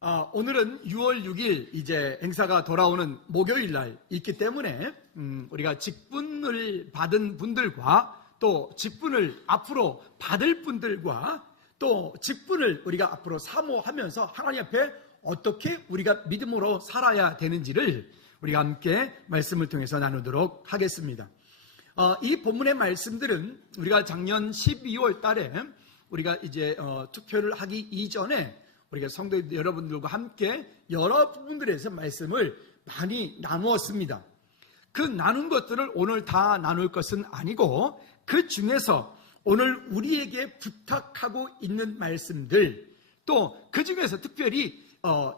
오늘은 6월 6일 이제 행사가 돌아오는 목요일 날 있기 때문에 우리가 직분을 받은 분들과 또 직분을 앞으로 받을 분들과 또 직분을 우리가 앞으로 사모하면서 하나님 앞에 어떻게 우리가 믿음으로 살아야 되는지를 우리가 함께 말씀을 통해서 나누도록 하겠습니다. 이 본문의 말씀들은 우리가 작년 12월 달에 우리가 이제 투표를 하기 이전에 우리가 성도 여러분들과 함께 여러 부분들에서 말씀을 많이 나누었습니다. 그 나눈 것들을 오늘 다 나눌 것은 아니고 그 중에서 오늘 우리에게 부탁하고 있는 말씀들, 또 그 중에서 특별히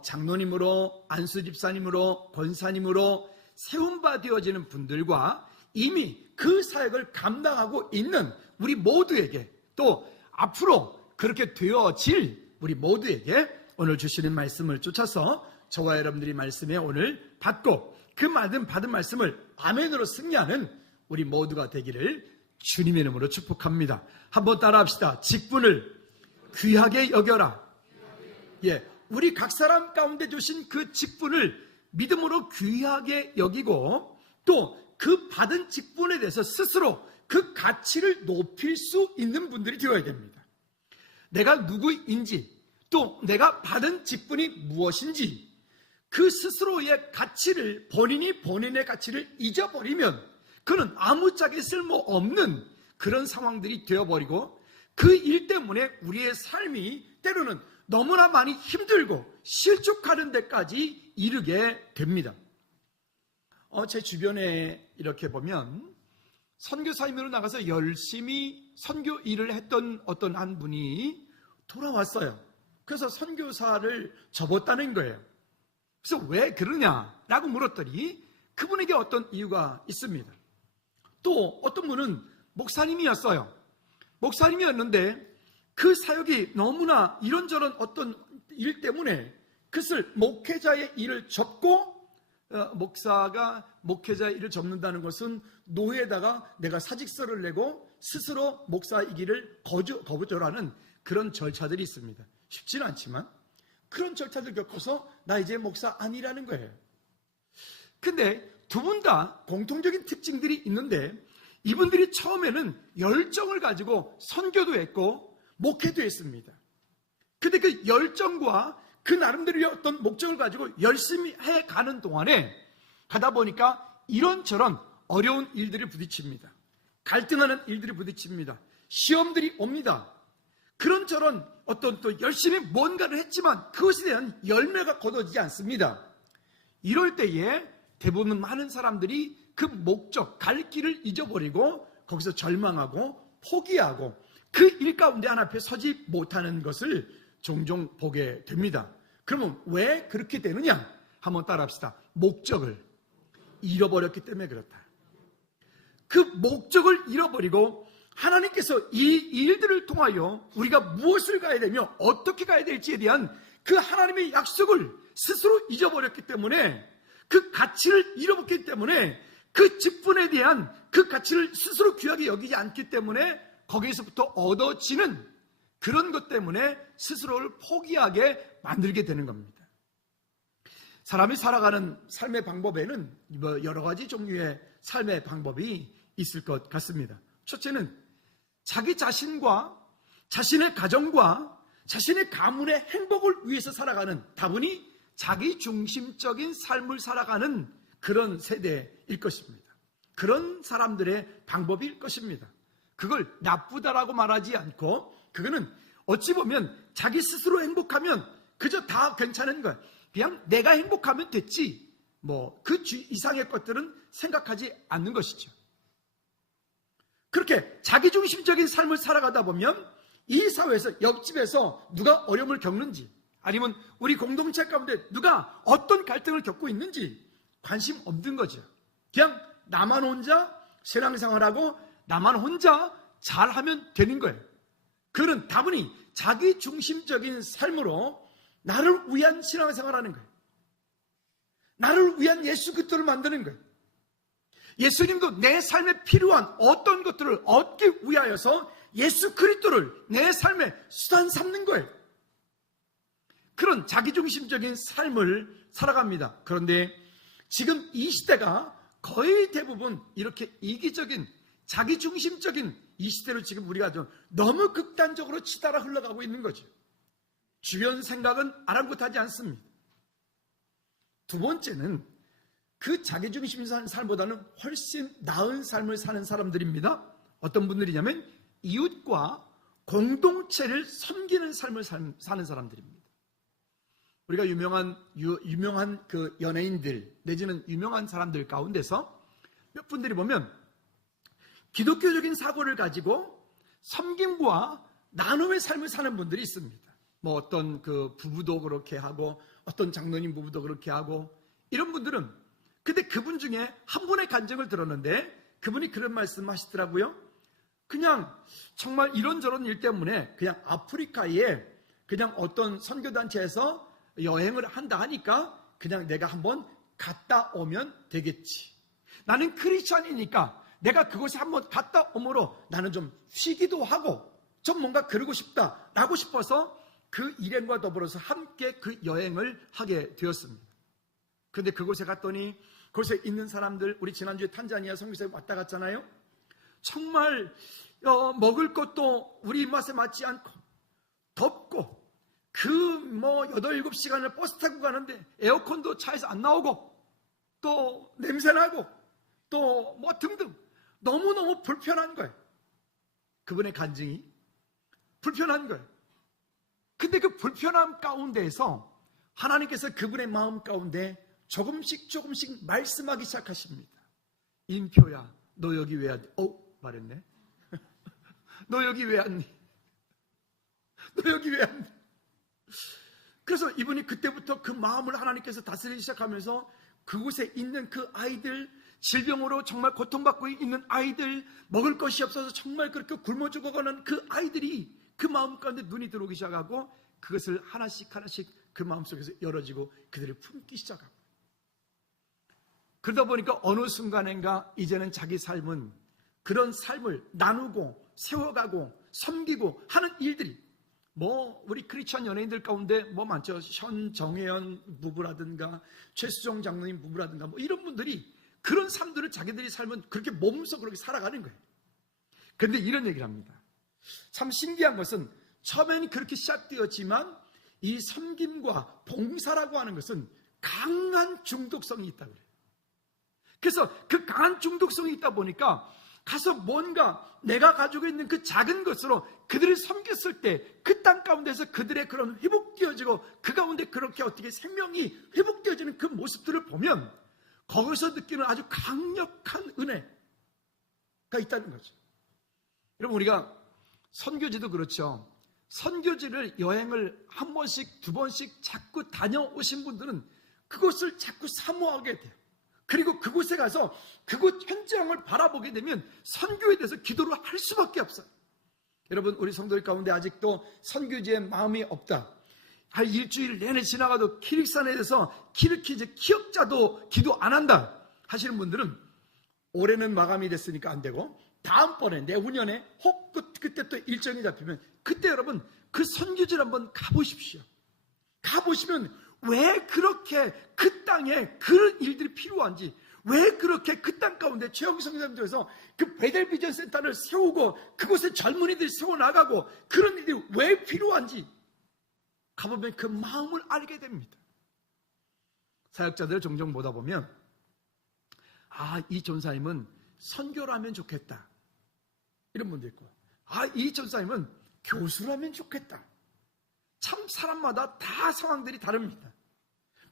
장로님으로, 안수 집사님으로, 권사님으로 세움바 되어지는 분들과 이미 그 사역을 감당하고 있는 우리 모두에게, 또 앞으로 그렇게 되어질 우리 모두에게 오늘 주시는 말씀을 쫓아서 저와 여러분들이 말씀에 오늘 받고 그 받은 말씀을 아멘으로 승리하는 우리 모두가 되기를 주님의 이름으로 축복합니다. 한번 따라합시다. 직분을 귀하게 여겨라. 우리 각 사람 가운데 주신 그 직분을 믿음으로 귀하게 여기고 또 그 받은 직분에 대해서 스스로 그 가치를 높일 수 있는 분들이 되어야 됩니다. 내가 누구인지 또 내가 받은 직분이 무엇인지 그 스스로의 가치를 본인의 가치를 잊어버리면 그는 아무짝에 쓸모없는 그런 상황들이 되어버리고 그 일 때문에 우리의 삶이 때로는 너무나 많이 힘들고 실족하는 데까지 이르게 됩니다. 제 주변에 이렇게 보면 선교사임으로 나가서 열심히 선교 일을 했던 어떤 한 분이 돌아왔어요. 그래서 선교사를 접었다는 거예요. 그래서 왜 그러냐라고 물었더니 그분에게 어떤 이유가 있습니다. 또 어떤 분은 목사님이었어요. 목사님이었는데 그 사역이 너무나 이런저런 어떤 일 때문에 그것을 목회자의 일을 접고 목사가 목회자의 일을 접는다는 것은 노회에다가 내가 사직서를 내고 스스로 목사이기를 거부절하는 그런 절차들이 있습니다. 쉽지는 않지만 그런 절차들 겪어서 나 이제 목사 아니라는 거예요. 근데 두 분 다 공통적인 특징들이 있는데 이분들이 처음에는 열정을 가지고 선교도 했고 목회도 했습니다. 근데 그 열정과 그 나름대로의 어떤 목적을 가지고 열심히 해가는 동안에 가다 보니까 이런저런 어려운 일들이 부딪힙니다. 갈등하는 일들이 부딪힙니다. 시험들이 옵니다. 그런저런 어떤 또 열심히 뭔가를 했지만 그것에 대한 열매가 거둬지지 않습니다. 이럴 때에 대부분 많은 사람들이 그 목적, 갈 길을 잊어버리고 거기서 절망하고 포기하고 그 일 가운데 하나 앞에 서지 못하는 것을 종종 보게 됩니다. 그러면 왜 그렇게 되느냐? 한번 따라합시다. 목적을 잃어버렸기 때문에 그렇다. 그 목적을 잃어버리고 하나님께서 이 일들을 통하여 우리가 무엇을 가야 되며 어떻게 가야 될지에 대한 그 하나님의 약속을 스스로 잊어버렸기 때문에 그 가치를 잃어버렸기 때문에 그 직분에 대한 그 가치를 스스로 귀하게 여기지 않기 때문에 거기에서부터 얻어지는 그런 것 때문에 스스로를 포기하게 만들게 되는 겁니다. 사람이 살아가는 삶의 방법에는 여러 가지 종류의 삶의 방법이 있을 것 같습니다. 첫째는 자기 자신과 자신의 가정과 자신의 가문의 행복을 위해서 살아가는 다분히 자기중심적인 삶을 살아가는 그런 세대일 것입니다. 그런 사람들의 방법일 것입니다. 그걸 나쁘다라고 말하지 않고 그거는 어찌 보면 자기 스스로 행복하면 그저 다 괜찮은 거예요. 그냥 내가 행복하면 됐지 그 이상의 것들은 생각하지 않는 것이죠. 그렇게 자기중심적인 삶을 살아가다 보면 이 사회에서 옆집에서 누가 어려움을 겪는지 아니면 우리 공동체 가운데 누가 어떤 갈등을 겪고 있는지 관심 없는 거죠. 그냥 나만 혼자 신앙생활하고 나만 혼자 잘하면 되는 거예요. 그는 다분히 자기중심적인 삶으로 나를 위한 신앙생활하는 거예요. 나를 위한 예수 그리스도를 만드는 거예요. 예수님도 내 삶에 필요한 어떤 것들을 얻기 위하여서 예수 그리스도를 내 삶의 수단 삼는 거예요. 그런 자기중심적인 삶을 살아갑니다. 그런데 지금 이 시대가 거의 대부분 이렇게 이기적인 자기중심적인 이 시대로 지금 우리가 좀 너무 극단적으로 치달아 흘러가고 있는 거죠. 주변 생각은 아랑곳하지 않습니다. 두 번째는 그 자기중심적인 삶보다는 훨씬 나은 삶을 사는 사람들입니다. 어떤 분들이냐면 이웃과 공동체를 섬기는 삶을 사는 사람들입니다. 우리가 유명한 그 연예인들 내지는 유명한 사람들 가운데서 몇 분들이 보면 기독교적인 사고를 가지고 섬김과 나눔의 삶을 사는 분들이 있습니다. 뭐 어떤 그 부부도 그렇게 하고 어떤 장로님 부부도 그렇게 하고 이런 분들은 근데 그분 중에 한 분의 간증을 들었는데 그분이 그런 말씀 하시더라고요. 그냥 정말 이런저런 일 때문에 그냥 아프리카에 그냥 어떤 선교단체에서 여행을 한다 하니까 그냥 내가 한번 갔다 오면 되겠지. 나는 크리스찬이니까 내가 그곳에 한번 갔다 오므로 나는 좀 쉬기도 하고 좀 뭔가 그러고 싶다라고 싶어서 그 일행과 더불어서 함께 그 여행을 하게 되었습니다. 그런데 그곳에 갔더니 그곳에 있는 사람들, 우리 지난주에 탄자니아 선교사에 왔다 갔잖아요. 정말 먹을 것도 우리 입맛에 맞지 않고 덥고 그 8, 7시간을 버스 타고 가는데 에어컨도 차에서 안 나오고 또 냄새나고 또 뭐 등등 너무너무 불편한 거예요. 그분의 간증이 불편한 거예요. 근데 그 불편함 가운데에서 하나님께서 그분의 마음 가운데 조금씩 말씀하기 시작하십니다. 인표야, 너 여기 왜 왔니? 말했네. 너 여기 왜 왔니? 너 여기 왜 왔니? 그래서 이분이 그때부터 그 마음을 하나님께서 다스리기 시작하면서 그곳에 있는 그 아이들, 질병으로 정말 고통받고 있는 아이들, 먹을 것이 없어서 정말 그렇게 굶어 죽어가는 그 아이들이 그 마음 가운데 눈이 들어오기 시작하고 그것을 하나씩 그 마음속에서 열어지고 그들을 품기 시작하고 그러다 보니까 어느 순간인가 이제는 자기 삶은 그런 삶을 나누고 세워가고 섬기고 하는 일들이 우리 크리스천 연예인들 가운데 많죠. 정혜연 부부라든가 최수정 장로님 부부라든가 이런 분들이 그런 삶들을 자기들이 삶은 그렇게 몸소 그렇게 살아가는 거예요. 그런데 이런 얘기를 합니다. 참 신기한 것은 처음에는 그렇게 시작되었지만 이 섬김과 봉사라고 하는 것은 강한 중독성이 있다고 그래요. 그래서 그 강한 중독성이 있다 보니까 가서 뭔가 내가 가지고 있는 그 작은 것으로 그들을 섬겼을 때 그 땅 가운데서 그들의 그런 회복되어지고 그 가운데 그렇게 어떻게 생명이 회복되어지는 그 모습들을 보면 거기서 느끼는 아주 강력한 은혜가 있다는 거죠. 여러분 우리가 선교지도 그렇죠. 선교지를 여행을 한 번씩 두 번씩 자꾸 다녀오신 분들은 그곳을 자꾸 사모하게 돼요. 그리고 그곳에 가서 그곳 현장을 바라보게 되면 선교에 대해서 기도를 할 수밖에 없어요. 여러분 우리 성도들 가운데 아직도 선교지에 마음이 없다. 한 일주일 내내 지나가도 키릭산에 대해서 기억자도 기도 안 한다 하시는 분들은 올해는 마감이 됐으니까 안 되고 다음번에 내후년에 혹 그때 또 일정이 잡히면 그때 여러분 그 선교지를 한번 가보십시오. 가보시면 왜 그렇게 그 땅에 그런 일들이 필요한지, 왜 그렇게 그 땅 가운데 최영기 성교사님께서 그 베델 비전 센터를 세우고 그곳에 젊은이들이 세워나가고 그런 일이 왜 필요한지 가보면 그 마음을 알게 됩니다. 사역자들을 종종 보다 보면 이 전사님은 선교를 하면 좋겠다 이런 분도 있고 이 전사님은 교수를 하면 좋겠다. 참 사람마다 다 상황들이 다릅니다.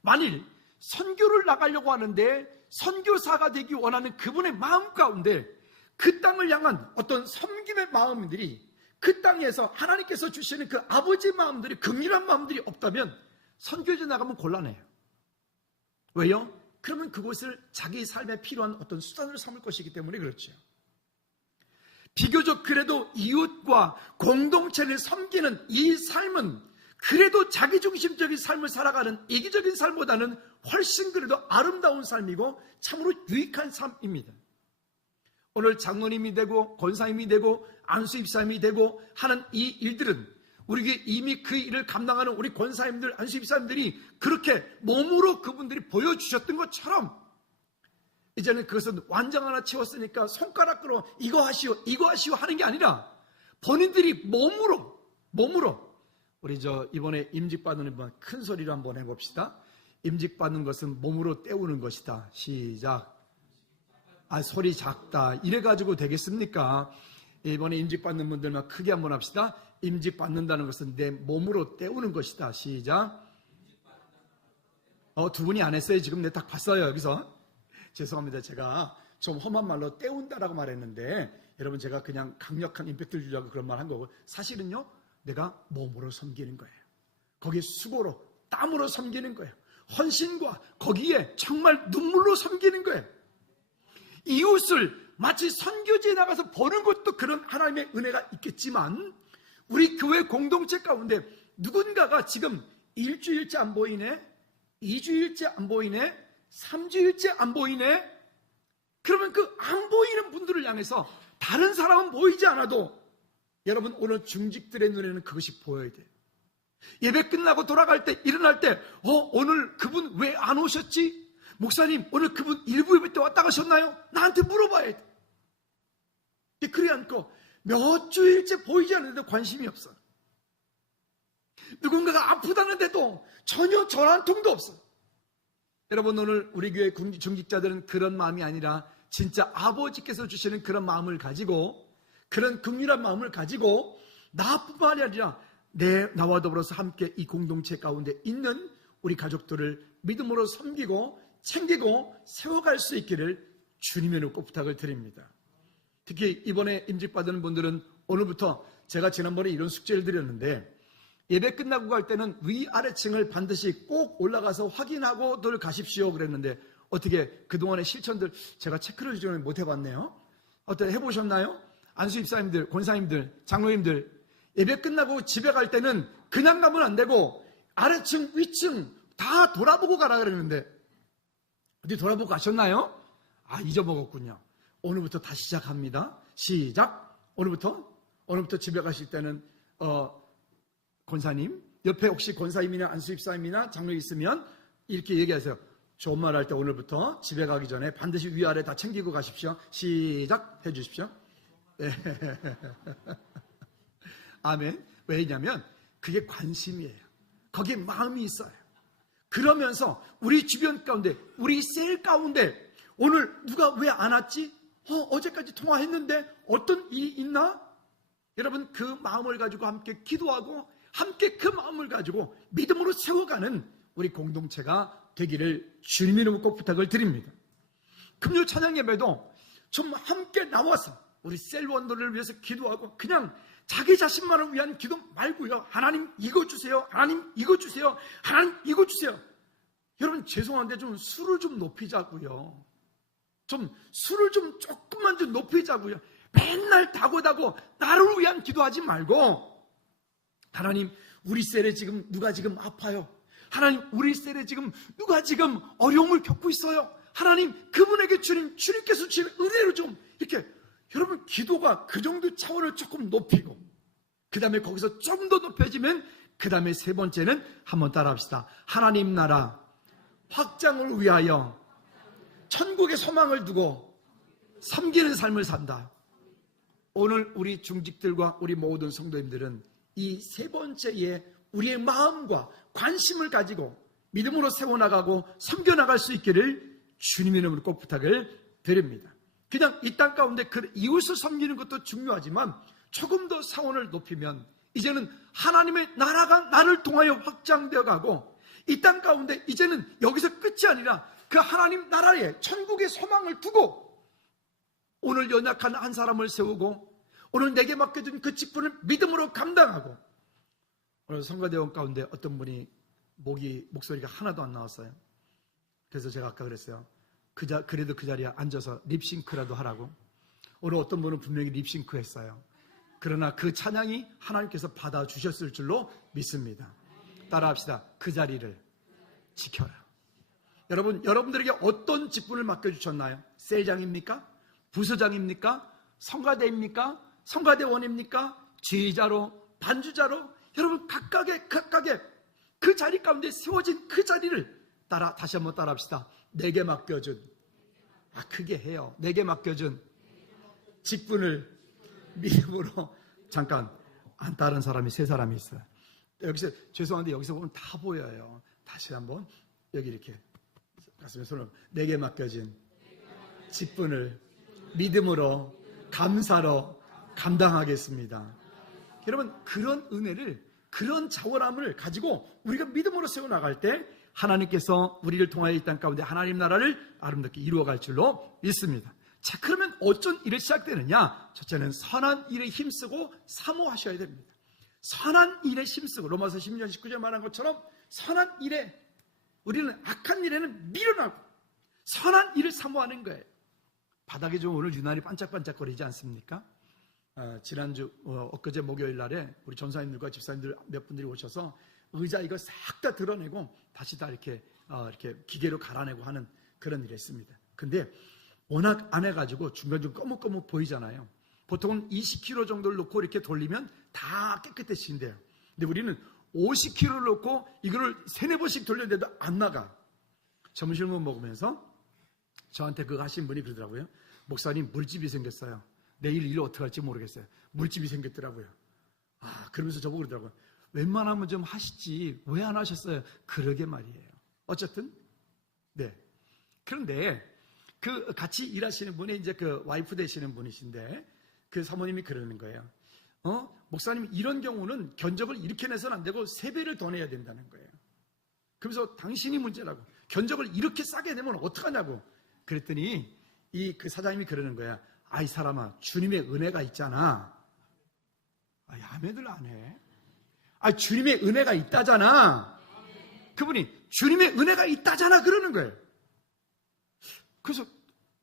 만일 선교를 나가려고 하는데 선교사가 되기 원하는 그분의 마음 가운데 그 땅을 향한 어떤 섬김의 마음들이 그 땅에서 하나님께서 주시는 그 아버지의 마음들이 긍휼한 마음들이 없다면 선교지 나가면 곤란해요. 왜요? 그러면 그곳을 자기 삶에 필요한 어떤 수단으로 삼을 것이기 때문에 그렇죠. 비교적 그래도 이웃과 공동체를 섬기는 이 삶은 그래도 자기중심적인 삶을 살아가는 이기적인 삶보다는 훨씬 그래도 아름다운 삶이고 참으로 유익한 삶입니다. 오늘 장로님이 되고 권사님이 되고 안수입사님이 되고 하는 이 일들은 우리 이미 그 일을 감당하는 우리 권사님들, 안수집사님들이 그렇게 몸으로 그분들이 보여주셨던 것처럼 이제는 그것은 완장 하나 채웠으니까 손가락으로 이거 하시오 하는 게 아니라 본인들이 몸으로 우리 이번에 임직받는 분 큰 소리로 한번 해봅시다. 임직받는 것은 몸으로 때우는 것이다. 시작. 소리 작다. 이래가지고 되겠습니까? 이번에 임직받는 분들만 크게 한번 합시다. 임직받는다는 것은 내 몸으로 때우는 것이다. 시작. 두 분이 안 했어요. 지금 내가 딱 봤어요. 여기서. 죄송합니다. 제가 좀 험한 말로 때운다라고 말했는데 여러분 제가 그냥 강력한 임팩트를 주려고 그런 말 한 거고 사실은요. 내가 몸으로 섬기는 거예요. 거기에 수고로 땀으로 섬기는 거예요. 헌신과 거기에 정말 눈물로 섬기는 거예요. 이웃을 마치 선교지에 나가서 보는 것도 그런 하나님의 은혜가 있겠지만 우리 교회 공동체 가운데 누군가가 지금 일주일째 안 보이네, 2주일째 안 보이네, 3주일째 안 보이네. 그러면 그 안 보이는 분들을 향해서 다른 사람은 보이지 않아도 여러분 오늘 중직들의 눈에는 그것이 보여야 돼요. 예배 끝나고 돌아갈 때 일어날 때 오늘 그분 왜 안 오셨지? 목사님 오늘 그분 일부 예배 때 왔다 가셨나요? 나한테 물어봐야 돼. 그래 않고 몇 주일째 보이지 않는데도 관심이 없어. 누군가가 아프다는데도 전혀 전화 한 통도 없어. 여러분 오늘 우리 교회 중직자들은 그런 마음이 아니라 진짜 아버지께서 주시는 그런 마음을 가지고 그런 긍휼한 마음을 가지고 나뿐만이 아니라 나와 더불어서 함께 이 공동체 가운데 있는 우리 가족들을 믿음으로 섬기고 챙기고 세워갈 수 있기를 주님의 꼭 부탁을 드립니다. 특히 이번에 임직받은 분들은 오늘부터 제가 지난번에 이런 숙제를 드렸는데 예배 끝나고 갈 때는 위아래층을 반드시 꼭 올라가서 확인하고들 가십시오 그랬는데 어떻게 그동안의 실천들 제가 체크를 못 해봤네요. 어떻게 해보셨나요? 안수집사님들, 권사님들, 장로님들 예배 끝나고 집에 갈 때는 그냥 가면 안 되고 아래층, 위층 다 돌아보고 가라 그랬는데 어디 돌아보고 가셨나요? 잊어먹었군요. 오늘부터 다시 시작합니다. 시작. 오늘부터 집에 가실 때는 권사님 옆에 혹시 권사님이나 안수집사님이나 장로 있으면 이렇게 얘기하세요. 좋은 말 할 때 오늘부터 집에 가기 전에 반드시 위아래 다 챙기고 가십시오. 시작 해주십시오. 네. 아멘. 왜냐면 그게 관심이에요. 거기에 마음이 있어요. 그러면서 우리 주변 가운데 우리 셀 가운데 오늘 누가 왜 안 왔지? 어제까지 통화했는데 어떤 일이 있나? 여러분 그 마음을 가지고 함께 기도하고 함께 그 마음을 가지고 믿음으로 세워가는 우리 공동체가 되기를 주님의 이름으로 꼭 부탁을 드립니다. 금요 찬양 예배도 좀 함께 나와서 우리 셀원들을 위해서 기도하고 그냥 자기 자신만을 위한 기도 말고요. 하나님 이거 주세요. 하나님 이거 주세요. 하나님 이거 주세요. 여러분 죄송한데 좀 술을 좀 높이자고요. 좀 술을 좀 조금만 좀 높이자고요. 맨날 다고다고 나를 위한 기도하지 말고 하나님 우리 셀에 지금 누가 지금 아파요. 하나님 우리 셀에 지금 누가 지금 어려움을 겪고 있어요. 하나님 그분에게 주님께서 주신 은혜로 좀 이렇게 여러분 기도가 그 정도 차원을 조금 높이고 그 다음에 거기서 좀 더 높여지면 그 다음에 세 번째는 한번 따라합시다. 하나님 나라 확장을 위하여 천국의 소망을 두고 섬기는 삶을 산다. 오늘 우리 중직들과 우리 모든 성도님들은 이 세 번째에 우리의 마음과 관심을 가지고 믿음으로 세워나가고 섬겨나갈 수 있기를 주님의 이름으로 꼭 부탁을 드립니다. 그냥 이 땅 가운데 그 이웃을 섬기는 것도 중요하지만 조금 더 사원을 높이면 이제는 하나님의 나라가 나를 통하여 확장되어 가고 이 땅 가운데 이제는 여기서 끝이 아니라 그 하나님 나라에 천국의 소망을 두고 오늘 연약한 한 사람을 세우고 오늘 내게 맡겨준 그 직분을 믿음으로 감당하고 오늘 성가대원 가운데 어떤 분이 목소리가 하나도 안 나왔어요. 그래서 제가 아까 그랬어요. 그래도 그 자리에 앉아서 립싱크라도 하라고. 오늘 어떤 분은 분명히 립싱크 했어요. 그러나 그 찬양이 하나님께서 받아주셨을 줄로 믿습니다. 따라합시다. 그 자리를 지켜라. 여러분들에게 어떤 직분을 맡겨주셨나요? 셀장입니까? 부서장입니까? 성가대입니까? 성가대원입니까? 지휘자로, 반주자로 여러분 각각의 그 자리 가운데 세워진 그 자리를 다시 한번 따라합시다. 내게 맡겨준, 크게 해요. 내게 맡겨준 직분을 믿음으로, 잠깐, 안 따른 사람이 3사람이 있어요. 여기서, 죄송한데 여기서 보면 다 보여요. 다시 한번, 여기 이렇게 가슴에 손을, 내게 맡겨진 직분을 믿음으로, 감사로 감당하겠습니다. 여러분, 그런 은혜를, 그런 자원함을 가지고 우리가 믿음으로 세워나갈 때 하나님께서 우리를 통하여 이 땅 가운데 하나님 나라를 아름답게 이루어갈 줄로 믿습니다. 자, 그러면 어쩐 일이 시작되느냐? 첫째는 선한 일에 힘쓰고 사모하셔야 됩니다. 선한 일에 힘쓰고, 로마서 16장 19절 말한 것처럼 선한 일에, 우리는 악한 일에는 밀어나고 선한 일을 사모하는 거예요. 바닥이 좀 오늘 유난히 반짝반짝거리지 않습니까? 지난주 엊그제 목요일 날에 우리 전사님들과 집사님들 몇 분들이 오셔서 의자 이거 싹 다 드러내고 다시 다 이렇게 기계로 갈아내고 하는 그런 일을 했습니다. 근데 워낙 안 해가지고 중간중간 꺼뭇꺼뭇 보이잖아요. 보통은 20kg 정도를 놓고 이렇게 돌리면 다 깨끗해진대요. 근데 우리는 50kg를 놓고 이거를 3-4번씩 돌렸는데도 안 나가. 점심을 먹으면서 저한테 그거 하신 분이 그러더라고요. 목사님, 물집이 생겼어요. 내일 일 어떻게 할지 모르겠어요. 물집이 생겼더라고요. 그러면서 저보고 그러더라고요. 웬만하면 좀 하시지 왜 안 하셨어요? 그러게 말이에요. 어쨌든 네. 그런데 그 같이 일하시는 분이 이제 그 와이프 되시는 분이신데 그 사모님이 그러는 거예요. 목사님, 이런 경우는 견적을 이렇게 내서는 안 되고 3배를 더 내야 된다는 거예요. 그래서 당신이 문제라고. 견적을 이렇게 싸게 내면 어떡하냐고. 그랬더니 그 사장님이 그러는 거야. 이 사람아, 주님의 은혜가 있잖아. 야매들 안 해. 주님의 은혜가 있다잖아. 그분이 주님의 은혜가 있다잖아 그러는 거예요. 그래서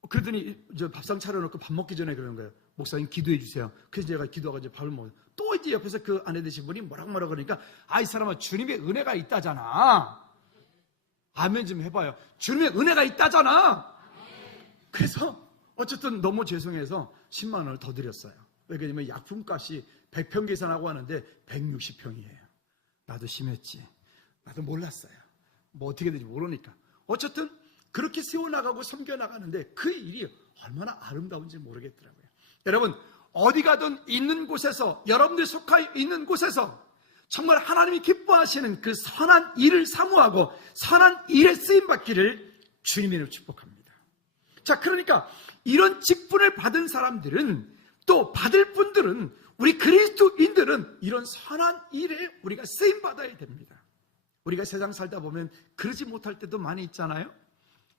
그러더니 저 밥상 차려놓고 밥 먹기 전에 그러는 거예요. 목사님 기도해 주세요. 그래서 제가 기도하고 밥을 먹어요. 또 이제 옆에서 그 아내 되신 분이 뭐라고 그러니까 이 사람아, 주님의 은혜가 있다잖아. 아멘 좀 해봐요. 주님의 은혜가 있다잖아. 그래서 어쨌든 너무 죄송해서 10만 원을 더 드렸어요. 왜냐면 약품값이 100평 계산하고 하는데 160평이에요. 나도 심했지. 나도 몰랐어요. 뭐 어떻게 될지 모르니까. 어쨌든 그렇게 세워나가고 섬겨나가는데 그 일이 얼마나 아름다운지 모르겠더라고요. 여러분, 어디 가든 있는 곳에서, 여러분들 속하여 있는 곳에서 정말 하나님이 기뻐하시는 그 선한 일을 사모하고 선한 일에 쓰임받기를 주님의 이름으로 축복합니다. 자, 그러니까 이런 직분을 받은 사람들은, 또 받을 분들은, 우리 그리스도인들은 이런 선한 일에 우리가 쓰임받아야 됩니다. 우리가 세상 살다 보면 그러지 못할 때도 많이 있잖아요.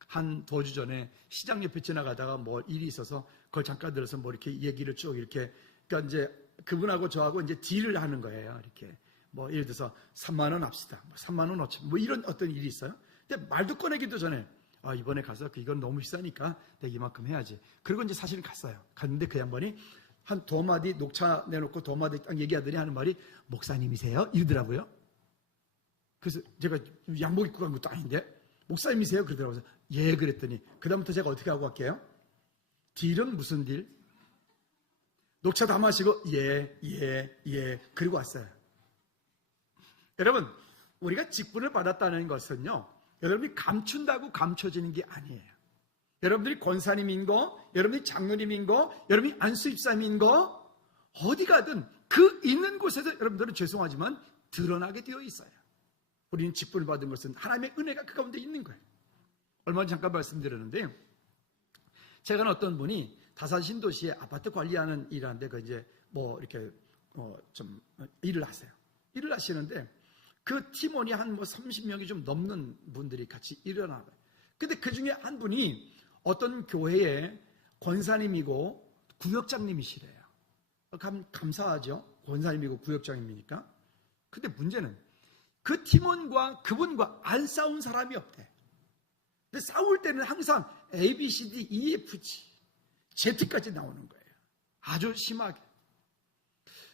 한 2주 전에 시장 옆에 지나가다가 뭐 일이 있어서 그걸 잠깐 들어서 뭐 이렇게 얘기를 쭉 이렇게, 그러니까 이제 그분하고 저하고 이제 딜을 하는 거예요. 이렇게 뭐 예를 들어서 3만 원 합시다. 3만 원 어치 뭐 이런 어떤 일이 있어요. 근데 말도 꺼내기도 전에 이번에 가서 이건 너무 비싸니까 내가 이만큼 해야지. 그리고 이제 사실은 갔어요. 갔는데 그 양반이 한 2마디 녹차 내놓고 2마디 딱 얘기하더니 하는 말이 목사님이세요? 이러더라고요. 그래서 제가 양복 입고 간 것도 아닌데 목사님이세요? 그러더라고요. 예, 그랬더니 그다음부터 제가 어떻게 하고 갈게요? 딜은 무슨 딜? 녹차 다 마시고 예 그리고 왔어요. 여러분, 우리가 직분을 받았다는 것은요, 여러분이 감춘다고 감춰지는 게 아니에요. 여러분들이 권사님인 거, 여러분들이 장로님인 거, 여러분이 안수입사님인 거, 어디 가든 그 있는 곳에서 여러분들은 죄송하지만 드러나게 되어 있어요. 우리는 직분을 받은 것은 하나님의 은혜가 그 가운데 있는 거예요. 얼마 전에 잠깐 말씀드렸는데, 제가 어떤 분이 다산 신도시에 아파트 관리하는 일을 하는데, 그 이제 뭐 이렇게 좀 일을 하세요. 일을 하시는데, 그 팀원이 한 뭐 30명이 좀 넘는 분들이 같이 일어나요. 근데 그 중에 한 분이 어떤 교회의 권사님이고 구역장님이시래요. 감사하죠. 권사님이고 구역장님이니까. 근데 문제는 그 팀원과 그분과 안 싸운 사람이 없대. 근데 싸울 때는 항상 A, B, C, D, E, F, G, Z까지 나오는 거예요. 아주 심하게.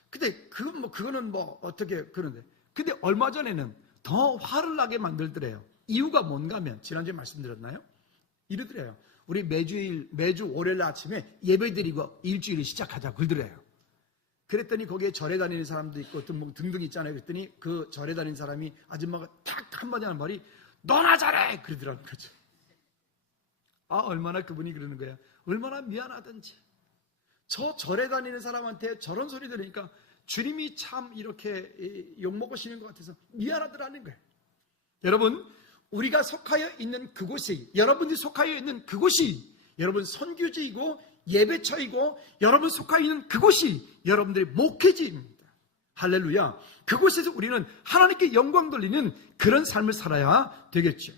근데 그거는 뭐 어떻게 그런데. 근데 얼마 전에는 더 화를 나게 만들더래요. 이유가 뭔가 하면 지난주에 말씀드렸나요? 이러더래요. 우리 매주 월요일 아침에 예배 드리고 일주일을 시작하자 그러더래요. 그랬더니 거기에 절에 다니는 사람도 있고 등등 있잖아요. 그랬더니 그 절에 다니는 사람이 아줌마가 탁 한마디 하는 말이 너나 잘해! 그러더라는 거죠. 아, 얼마나 그분이 그러는 거야. 얼마나 미안하든지. 저 절에 다니는 사람한테 저런 소리 들으니까 주님이 참 이렇게 욕먹으시는 것 같아서 미안하더라는 거예요. 여러분, 우리가 속하여 있는 그곳이, 여러분들이 속하여 있는 그곳이 여러분 선교지이고 예배처이고 여러분 속하여 있는 그곳이 여러분들의 목회지입니다. 할렐루야. 그곳에서 우리는 하나님께 영광 돌리는 그런 삶을 살아야 되겠죠.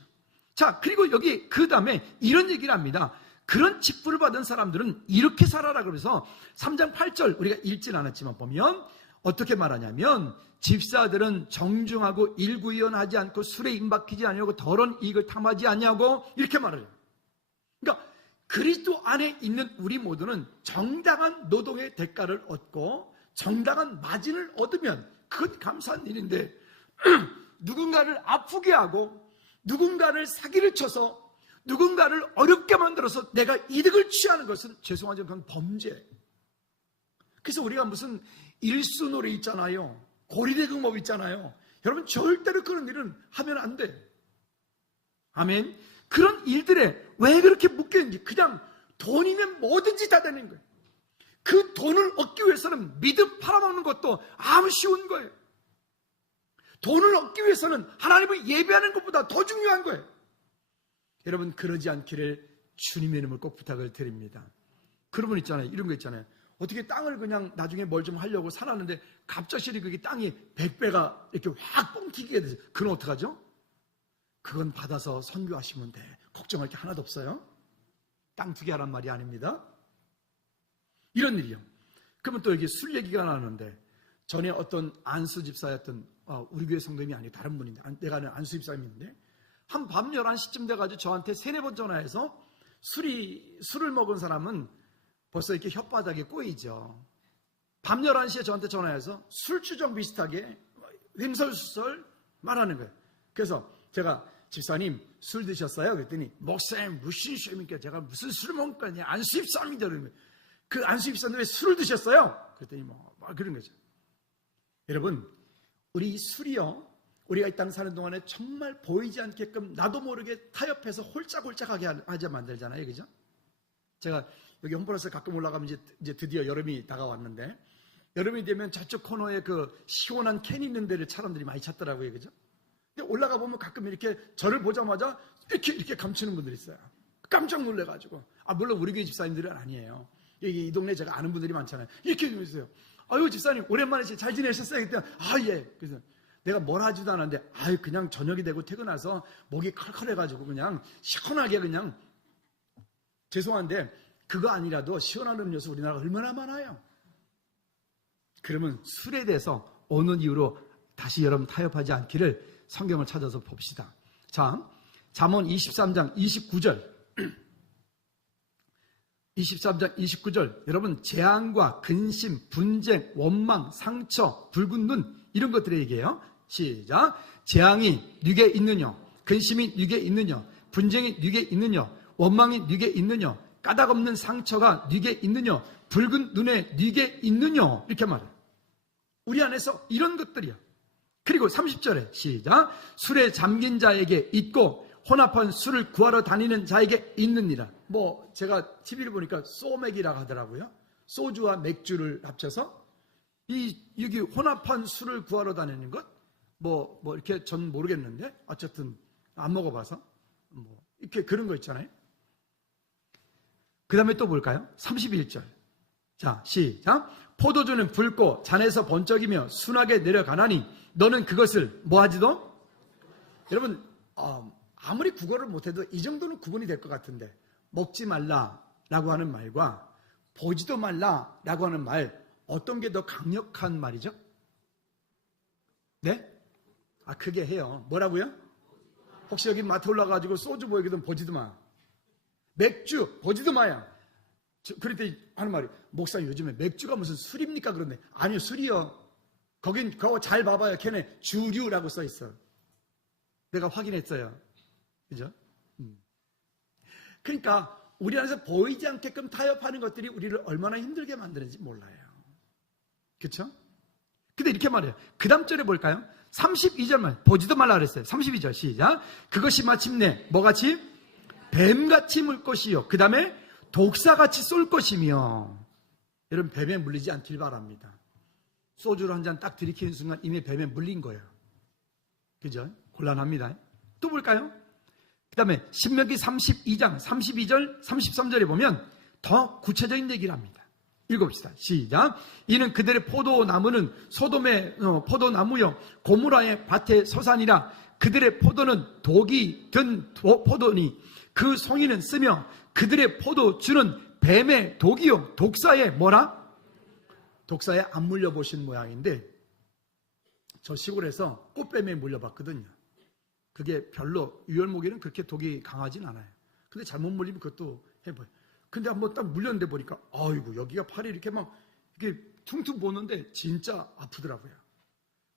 자, 그리고 여기 그 다음에 이런 얘기를 합니다. 그런 직분을 받은 사람들은 이렇게 살아라 그러면서 3장 8절 우리가 읽진 않았지만 보면 어떻게 말하냐면 집사들은 정중하고 일구이연하지 않고 술에 임박히지 아니하고 더러운 이익을 탐하지 아니하고 이렇게 말해요. 그러니까 그리스도 안에 있는 우리 모두는 정당한 노동의 대가를 얻고 정당한 마진을 얻으면 그건 감사한 일인데 누군가를 아프게 하고 누군가를 사기를 쳐서 누군가를 어렵게 만들어서 내가 이득을 취하는 것은 죄송하지만 그건 범죄. 그래서 우리가 무슨 일수노래 있잖아요. 고리대금업 있잖아요. 여러분 절대로 그런 일은 하면 안 돼. 아멘. 그런 일들에 왜 그렇게 묶여있는지 그냥 돈이면 뭐든지 다 되는 거예요. 그 돈을 얻기 위해서는 믿음 팔아먹는 것도 아무 쉬운 거예요. 돈을 얻기 위해서는 하나님을 예배하는 것보다 더 중요한 거예요. 여러분 그러지 않기를 주님의 이름을 꼭 부탁을 드립니다. 그런 분 있잖아요. 이런 거 있잖아요. 어떻게 땅을 그냥 나중에 뭘 좀 하려고 살았는데 갑작스레 그게 땅이 100배가 이렇게 확 뻥튀기게 되죠. 그건 어떡하죠? 그건 받아서 선교하시면 돼. 걱정할 게 하나도 없어요. 땅 투기 하란 말이 아닙니다. 이런 일이요. 그러면 또 여기 술 얘기가 나오는데 전에 어떤 안수 집사였던 우리 교회 성도님이 아니고 다른 분인데 내가 아는 안수 집사님인데 한 밤 11시쯤 돼가지고 저한테 3-4번 전화해서 술을 먹은 사람은 벌써 이렇게 혓바닥에 꼬이죠. 밤 11시에 저한테 전화해서 술주정 비슷하게 횡설수설 말하는 거예요. 그래서 제가 집사님 술 드셨어요? 그랬더니 목사님 무슨 술입니까? 제가 무슨 술을 먹을 거냐? 안수 집사입니다. 그러는 거예요. 그 안수 집사님 왜 술을 드셨어요? 그랬더니 그런 거죠. 여러분 우리 술이요. 우리가 이 땅 사는 동안에 정말 보이지 않게끔 나도 모르게 타협해서 홀짝홀짝하게 하자 만들잖아요. 그죠? 제가 여기 홈플러스 가끔 올라가면 이제 드디어 여름이 다가왔는데 여름이 되면 저쪽 코너에 그 시원한 캔 있는 데를 사람들이 많이 찾더라고요. 그죠? 근데 올라가 보면 가끔 이렇게 저를 보자마자 이렇게 감추는 분들이 있어요. 깜짝 놀래가지고. 물론 우리 교회 집사님들은 아니에요. 이 동네에 제가 아는 분들이 많잖아요. 이렇게 있어요. 아유, 집사님, 오랜만에 잘 지내셨어요? 그때, 예. 그래서 내가 뭘 하지도 않았는데, 그냥 저녁이 되고 퇴근해서 목이 컬컬해가지고 그냥 시원하게 그냥, 죄송한데, 그거 아니라도 시원한 음료수 우리나라가 얼마나 많아요. 그러면 술에 대해서 어느 이유로 다시 여러분 타협하지 않기를 성경을 찾아서 봅시다. 자, 잠언 23장 29절. 23장 29절. 여러분, 재앙과 근심, 분쟁, 원망, 상처, 붉은 눈, 이런 것들을 얘기해요. 시작. 재앙이 네게 있느냐? 근심이 네게 있느냐? 분쟁이 네게 있느냐? 원망이 네게 있느냐? 까닭 없는 상처가 네게 있느냐? 붉은 눈에 네게 있느냐? 이렇게 말해요. 우리 안에서 이런 것들이야. 그리고 30절에 시작. 술에 잠긴 자에게 있고 혼합한 술을 구하러 다니는 자에게 있느니라. 제가 TV를 보니까 소맥이라고 하더라고요. 소주와 맥주를 합쳐서 여기 혼합한 술을 구하러 다니는 것? 이렇게 전 모르겠는데 어쨌든 안 먹어봐서 이렇게 그런 거 있잖아요. 그 다음에 또 볼까요? 31절. 자, 시작. 포도주는 붉고 잔에서 번쩍이며 순하게 내려가나니 너는 그것을 뭐하지도? 여러분 아무리 국어를 못해도 이 정도는 구분이 될 것 같은데 먹지 말라라고 하는 말과 보지도 말라라고 하는 말 어떤 게 더 강력한 말이죠? 네? 그게 해요. 뭐라고요? 혹시 여기 마트 올라가지고 소주 보이거든 보지도 마. 맥주 보지도 마야. 그랬더니 하는 말이 목사님 요즘에 맥주가 무슨 술입니까? 그런데 아니요 술이요. 거긴 그거 잘 봐봐요. 걔네 주류라고 써있어. 내가 확인했어요. 그죠? 그러니까 우리 안에서 보이지 않게끔 타협하는 것들이 우리를 얼마나 힘들게 만드는지 몰라요. 그렇죠? 근데 이렇게 말해요. 그 다음 절에 볼까요? 32절만 보지도 말라 그랬어요. 32절 시작. 그것이 마침내 뭐같이? 뱀같이 물 것이요. 그 다음에 독사같이 쏠 것이며. 여러분 뱀에 물리지 않길 바랍니다. 소주를 한 잔 딱 들이키는 순간 이미 뱀에 물린 거예요. 그죠? 곤란합니다. 또 볼까요? 그 다음에 신명기 32장 32절 33절에 보면 더 구체적인 얘기를 합니다. 읽어봅시다. 시작. 이는 그들의 포도나무는 소돔의 포도나무요 고무라의 밭의 서산이라. 그들의 포도는 독이 든 포도니 그 송이는 쓰며 그들의 포도주는 뱀의 독이요 독사의 뭐라? 독사에 안 물려보신 모양인데 저 시골에서 꽃뱀에 물려봤거든요. 그게 별로 유혈모기는 그렇게 독이 강하진 않아요. 근데 잘못 물리면 그것도 해봐요. 근데 한번 딱 물렸는데 보니까 아이고 여기가 팔이 이렇게 막 이렇게 퉁퉁 보는데 진짜 아프더라고요.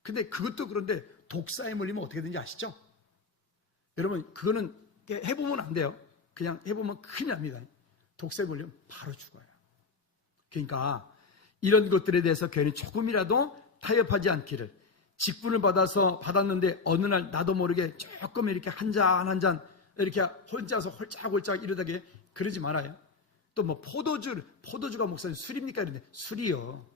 근데 그것도 그런데 독사에 물리면 어떻게 되는지 아시죠? 여러분 그거는 해보면 안 돼요. 그냥 해보면 큰일 납니다. 독사에 물리면 바로 죽어요. 그러니까 이런 것들에 대해서 괜히 조금이라도 타협하지 않기를. 직분을 받았는데 어느 날 나도 모르게 조금 이렇게 한 잔 이렇게 혼자서 홀짝홀짝 이러다게 그러지 말아요. 또 뭐 포도주가 목사님 술입니까? 이런데 술이요.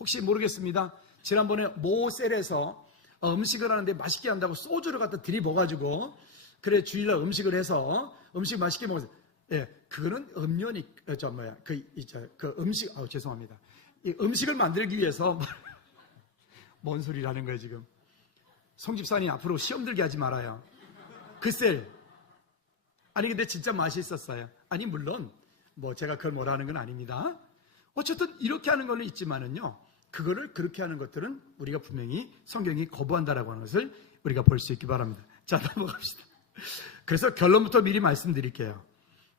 혹시 모르겠습니다. 지난번에 모셀에서 음식을 하는데 맛있게 한다고 소주를 갖다 들이부어가지고 그래 주일날 음식을 해서 음식 맛있게 먹었어요. 예, 그거는 음료니 그 음식 죄송합니다. 이 음식을 만들기 위해서 뭔 소리라는 거예요 지금. 송 집사님 앞으로 시험 들게 하지 말아요. 글쎄 아니 근데 진짜 맛있었어요. 아니 물론 뭐 제가 그걸 뭐라는 건 아닙니다. 어쨌든 이렇게 하는 거는 있지만은요 그거를 그렇게 하는 것들은 우리가 분명히 성경이 거부한다라고 하는 것을 우리가 볼 수 있기 바랍니다. 자 넘어갑시다. 그래서 결론부터 미리 말씀드릴게요.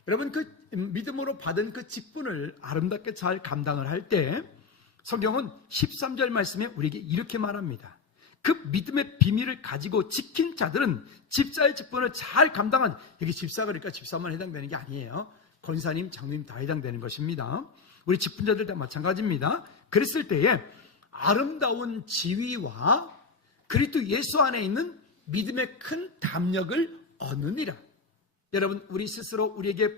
여러분 그 믿음으로 받은 그 직분을 아름답게 잘 감당을 할 때 성경은 13절 말씀에 우리에게 이렇게 말합니다. 그 믿음의 비밀을 가지고 지킨 자들은 집사의 직분을 잘 감당한, 여기 집사가 그러니까 집사만 해당되는 게 아니에요. 권사님, 장로님 다 해당되는 것입니다. 우리 직분자들 다 마찬가지입니다. 그랬을 때에 아름다운 지위와 그리스도 예수 안에 있는 믿음의 큰 담력을 얻느니라. 여러분 우리 스스로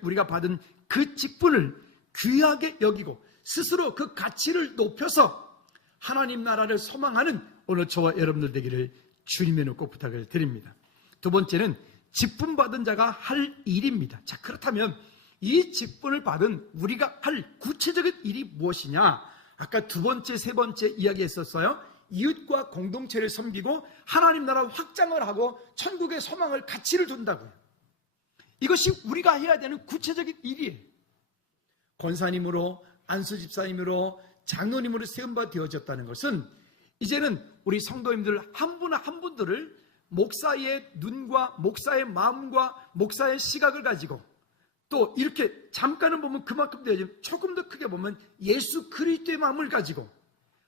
우리가 받은 그 직분을 귀하게 여기고 스스로 그 가치를 높여서 하나님 나라를 소망하는 오늘 저와 여러분들 되기를 주님의 이름으로 꼭 부탁을 드립니다. 두 번째는 직분 받은 자가 할 일입니다. 자 그렇다면 이 직분을 받은 우리가 할 구체적인 일이 무엇이냐? 아까 두 번째, 세 번째 이야기했었어요. 이웃과 공동체를 섬기고 하나님 나라 확장을 하고 천국의 소망을 가치를 둔다고요. 이것이 우리가 해야 되는 구체적인 일이에요. 권사님으로 안수 집사님으로 장로님으로 세움바 되어졌다는 것은 이제는 우리 성도님들 한 분 한 분들을 목사의 눈과 목사의 마음과 목사의 시각을 가지고 또 이렇게 잠깐은 보면 그만큼 되어지면 조금 더 크게 보면 예수 그리스도의 마음을 가지고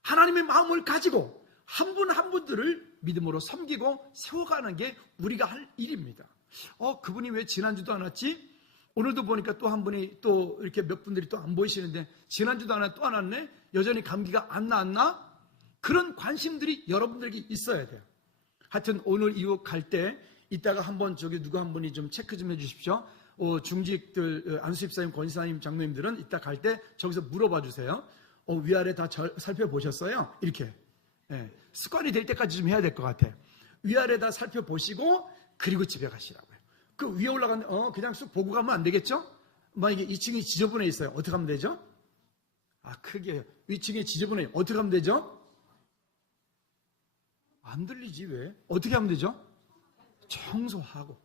하나님의 마음을 가지고 한 분 한 분들을 믿음으로 섬기고 세워가는 게 우리가 할 일입니다. 그분이 왜 지난주도 안 왔지? 오늘도 보니까 또 한 분이 또 이렇게 몇 분들이 또 안 보이시는데 지난주도 안 왔, 또 안 왔네? 여전히 감기가 안 나았나? 그런 관심들이 여러분들에게 있어야 돼요. 하여튼 오늘 이후 갈 때 이따가 한번 저기 누구 한 분이 좀 체크 좀 해주십시오. 중직들 안수집사님, 권사님, 장로님들은 이따 갈 때 저기서 물어봐 주세요. 위아래 다 살펴보셨어요? 이렇게 습관이 될 때까지 좀 해야 될 것 같아요. 위아래 다 살펴보시고 그리고 집에 가시라고요. 그 위에 올라가는데 그냥 쑥 보고 가면 안 되겠죠? 만약에 2층이 지저분해 있어요. 어떻게 하면 되죠? 크게 2층에 지저분해 어떻게 하면 되죠? 안 들리지 왜? 어떻게 하면 되죠? 청소하고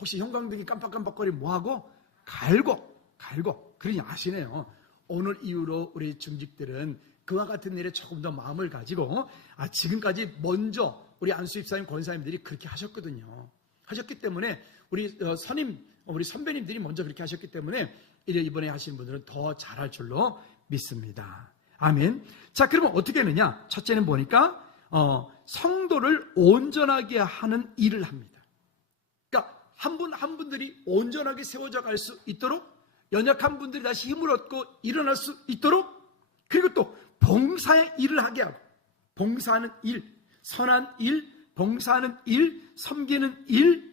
혹시 형광등이 깜빡깜빡거리면 뭐하고? 갈고 그러니 아시네요. 오늘 이후로 우리 중직들은 그와 같은 일에 조금 더 마음을 가지고 지금까지 먼저 우리 안수집사님, 권사님들이 그렇게 하셨거든요. 하셨기 때문에 우리 우리 선배님들이 먼저 그렇게 하셨기 때문에 이번에 하시는 분들은 더 잘할 줄로 믿습니다. 아멘. 자, 그러면 어떻게 하느냐? 첫째는 보니까 성도를 온전하게 하는 일을 합니다. 그러니까 한 분 한 분들이 온전하게 세워져 갈 수 있도록 연약한 분들이 다시 힘을 얻고 일어날 수 있도록 그리고 또 봉사의 일을 하게 하고, 봉사하는 일, 선한 일, 봉사하는 일, 섬기는 일,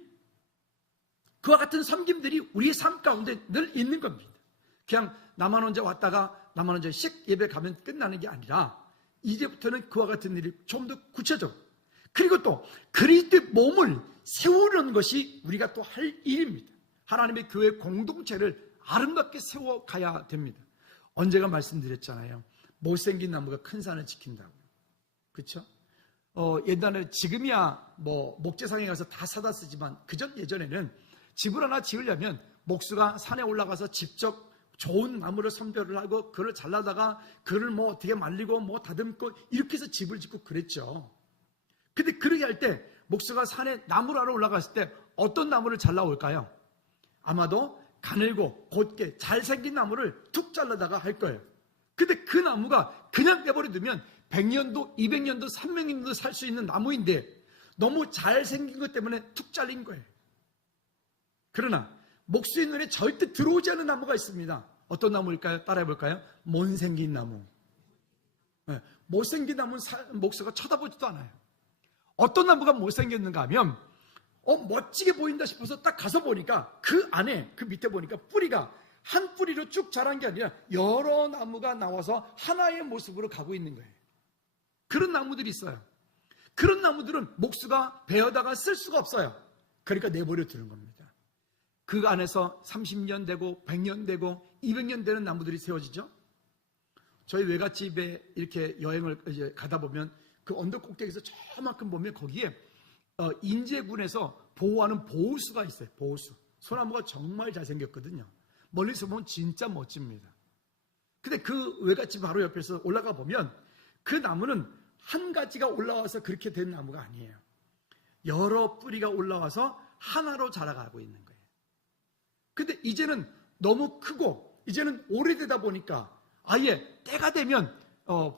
그와 같은 섬김들이 우리의 삶 가운데 늘 있는 겁니다. 그냥 나만 혼자 왔다가 나만 혼자 식 예배 가면 끝나는 게 아니라 이제부터는 그와 같은 일이 좀 더 구체적으로, 그리고 또 그리스도의 몸을 세우는 것이 우리가 또 할 일입니다. 하나님의 교회 공동체를 아름답게 세워가야 됩니다. 언제가 말씀드렸잖아요. 못생긴 나무가 큰 산을 지킨다고. 그렇죠? 옛날에 지금이야 뭐 목재상에 가서 다 사다 쓰지만 그전 예전에는 집을 하나 지으려면 목수가 산에 올라가서 직접 좋은 나무를 선별을 하고 그를 잘라다가 그를 뭐 어떻게 말리고 뭐 다듬고 이렇게 해서 집을 짓고 그랬죠. 근데 그렇게 할 때 목수가 산에 나무를 하러 올라갔을 때 어떤 나무를 잘라올까요? 아마도 가늘고 곧게 잘생긴 나무를 툭 잘라다가 할 거예요. 근데 그 나무가 그냥 내버려두면 100년도, 200년도, 300년도 살 수 있는 나무인데 너무 잘생긴 것 때문에 툭 잘린 거예요. 그러나 목수의 눈에 절대 들어오지 않는 나무가 있습니다. 어떤 나무일까요? 따라해볼까요? 못생긴 나무. 네, 못생긴 나무는 목수가 쳐다보지도 않아요. 어떤 나무가 못생겼는가 하면 멋지게 보인다 싶어서 딱 가서 보니까 그 안에, 그 밑에 보니까 뿌리가 한 뿌리로 쭉 자란 게 아니라 여러 나무가 나와서 하나의 모습으로 가고 있는 거예요. 그런 나무들이 있어요. 그런 나무들은 목수가 베어다가 쓸 수가 없어요. 그러니까 내버려 두는 겁니다. 그 안에서 30년 되고 100년 되고 200년 되는 나무들이 세워지죠. 저희 외갓집에 이렇게 여행을 이제 가다 보면 그 언덕 꼭대기에서 저만큼 보면 거기에 인제군에서 보호하는 보호수가 있어요. 보호수. 소나무가 정말 잘생겼거든요. 멀리서 보면 진짜 멋집니다. 근데 그 외갓집 바로 옆에서 올라가 보면 그 나무는 한 가지가 올라와서 그렇게 된 나무가 아니에요. 여러 뿌리가 올라와서 하나로 자라가고 있는 거예요. 근데 이제는 너무 크고 이제는 오래되다 보니까 아예 때가 되면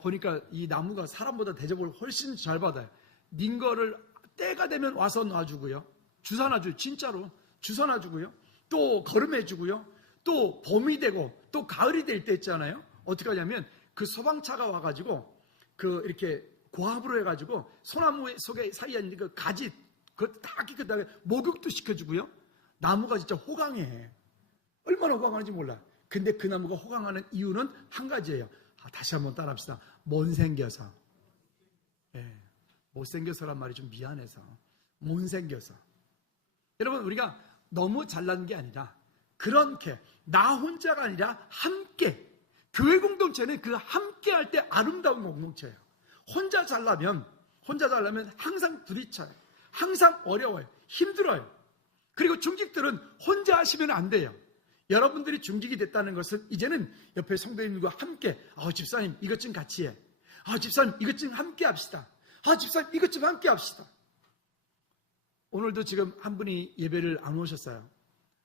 보니까 이 나무가 사람보다 대접을 훨씬 잘 받아요. 닌 거를 때가 되면 와서 놔주고요. 주사 놔줘요. 진짜로 주사 놔주고요. 또 걸음해주고요. 또 봄이 되고 또 가을이 될 때 있잖아요. 어떻게 하냐면 그 소방차가 와가지고 그 이렇게 고압으로 해가지고 소나무 속에 사이에 있는 그 가지 그것도 다 깨끗하게 목욕도 시켜주고요. 나무가 진짜 호강해. 얼마나 호강하는지 몰라. 근데 그 나무가 호강하는 이유는 한 가지예요. 다시 한번 따라합시다. 못생겨서. 예, 못생겨서란 말이 좀 미안해서. 못생겨서. 여러분, 우리가 너무 잘난 게 아니라 그렇게 나 혼자가 아니라 함께, 교회 공동체는 그 함께 할 때 아름다운 공동체예요. 혼자 잘나면 항상 부딪혀요. 항상 어려워요. 힘들어요. 그리고 중직들은 혼자 하시면 안 돼요. 여러분들이 중직이 됐다는 것은 이제는 옆에 성도님들과 함께 집사님 이것 좀 같이 해. 집사님 이것 좀 함께 합시다. 집사님 이것 좀 함께 합시다. 오늘도 지금 한 분이 예배를 안 오셨어요.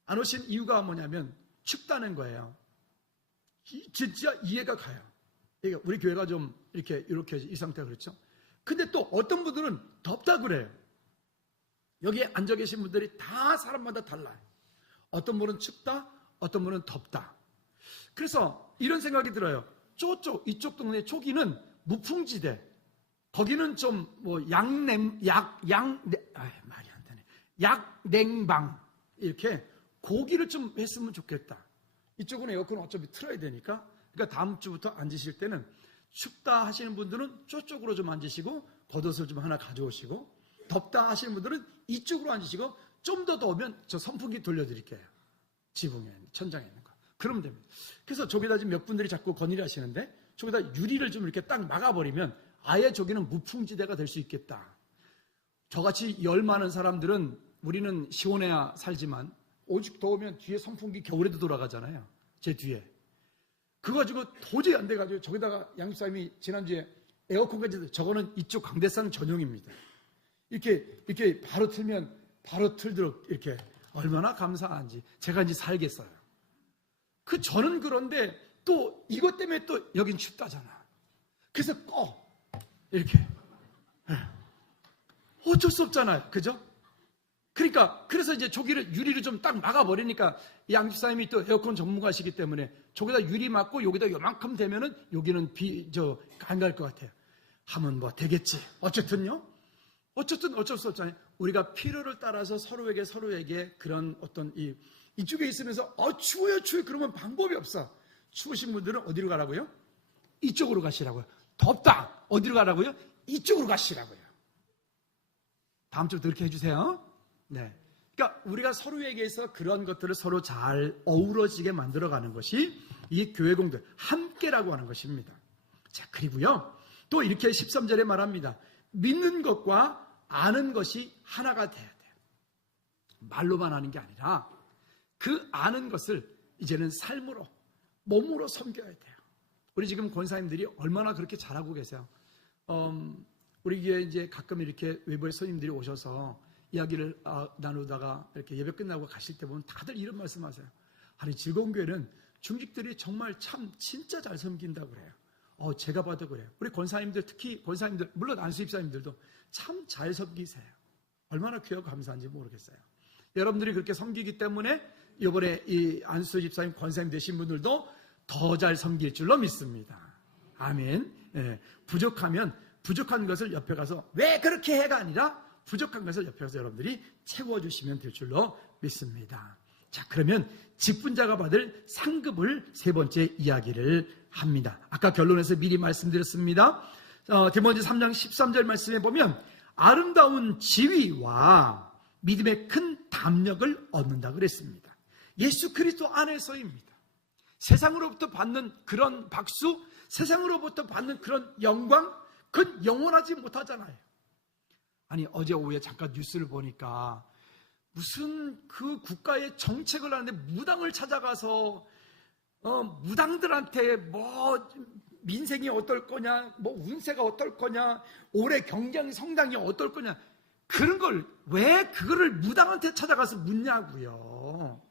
안 오신 이유가 뭐냐면 춥다는 거예요. 진짜 이해가 가요. 우리 교회가 좀 이렇게 이 상태가 그렇죠. 근데 또 어떤 분들은 덥다 그래요. 여기에 앉아 계신 분들이 다 사람마다 달라요. 어떤 분은 춥다, 어떤 분은 덥다. 그래서 이런 생각이 들어요. 이쪽 동네 초기는 무풍지대. 거기는 좀 말이 안 되네. 약냉방. 이렇게 고기를 좀 했으면 좋겠다. 이쪽은 에어컨 어차피 틀어야 되니까. 그러니까 다음 주부터 앉으실 때는 춥다 하시는 분들은 저쪽으로 좀 앉으시고 겉옷을 좀 하나 가져오시고, 덥다 하시는 분들은 이쪽으로 앉으시고, 좀 더 더우면 저 선풍기 돌려드릴게요. 지붕에, 천장에 있는 거. 그러면 됩니다. 그래서 저기다 지금 몇 분들이 자꾸 건의를 하시는데, 저기다 유리를 좀 이렇게 딱 막아버리면 아예 저기는 무풍지대가 될 수 있겠다. 저같이 열 많은 사람들은 우리는 시원해야 살지만 오죽 더우면 뒤에 선풍기 겨울에도 돌아가잖아요. 제 뒤에. 그거 가지고 도저히 안 돼가지고 저기다가 양집사님이 지난주에 에어컨까지, 저거는 이쪽 강대상 전용입니다. 이렇게 바로 틀면 바로 틀도록 이렇게 얼마나 감사한지 제가 이제 살겠어요. 저는 그런데 또 이것 때문에 또 여긴 춥다잖아. 그래서 이렇게 어쩔 수 없잖아요. 그죠? 그러니까 그래서 이제 유리를 좀 딱 막아버리니까 양 집사님이 또 에어컨 전문가시기 때문에 저기다 유리 막고 여기다 요만큼 되면은 여기는 안 갈 것 같아요. 하면 뭐 되겠지. 어쨌든 어쩔 수 없잖아요. 우리가 필요를 따라서 서로에게 그런 어떤 이쪽에 있으면서 추워요 그러면 방법이 없어. 추우신 분들은 어디로 가라고요? 이쪽으로 가시라고요. 덥다. 어디로 가라고요? 이쪽으로 가시라고요. 다음 주부터 그렇게 해주세요. 네. 그러니까 우리가 서로에게서 그런 것들을 서로 잘 어우러지게 만들어가는 것이 이 교회 공동 함께라고 하는 것입니다. 자, 그리고요. 또 이렇게 13절에 말합니다. 믿는 것과 아는 것이 하나가 돼야 돼요. 말로만 하는 게 아니라 그 아는 것을 이제는 삶으로, 몸으로 섬겨야 돼요. 우리 지금 권사님들이 얼마나 그렇게 잘하고 계세요. 우리 교회에 이제 가끔 이렇게 외부의 손님들이 오셔서 이야기를 나누다가 이렇게 예배 끝나고 가실 때 보면 다들 이런 말씀 하세요. 아니, 즐거운 교회는 중직들이 정말 참 진짜 잘 섬긴다고 그래요. 제가 봐도 그래요. 우리 권사님들, 특히 권사님들, 물론 안수 집사님들도 참 잘 섬기세요. 얼마나 귀하고 감사한지 모르겠어요. 여러분들이 그렇게 섬기기 때문에 이번에 이 안수 집사님, 권사님 되신 분들도 더 잘 섬길 줄로 믿습니다. 아멘. 예, 부족한 것을 옆에 가서 왜 그렇게 해가 아니라 부족한 것을 옆에 가서 여러분들이 채워주시면 될 줄로 믿습니다. 자, 그러면 직분자가 받을 상급을 세 번째 이야기를 합니다. 아까 결론에서 미리 말씀드렸습니다. 디모데 3장 13절 말씀에 보면 아름다운 지위와 믿음의 큰 담력을 얻는다 그랬습니다. 예수 그리스도 안에서입니다. 세상으로부터 받는 그런 박수, 세상으로부터 받는 그런 영광, 그건 영원하지 못하잖아요. 아니, 어제 오후에 잠깐 뉴스를 보니까 무슨 그 국가의 정책을 하는데 무당을 찾아가서 무당들한테 뭐 민생이 어떨 거냐, 뭐 운세가 어떨 거냐, 올해 경쟁 성당이 어떨 거냐, 그런 걸 왜 그거를 무당한테 찾아가서 묻냐고요.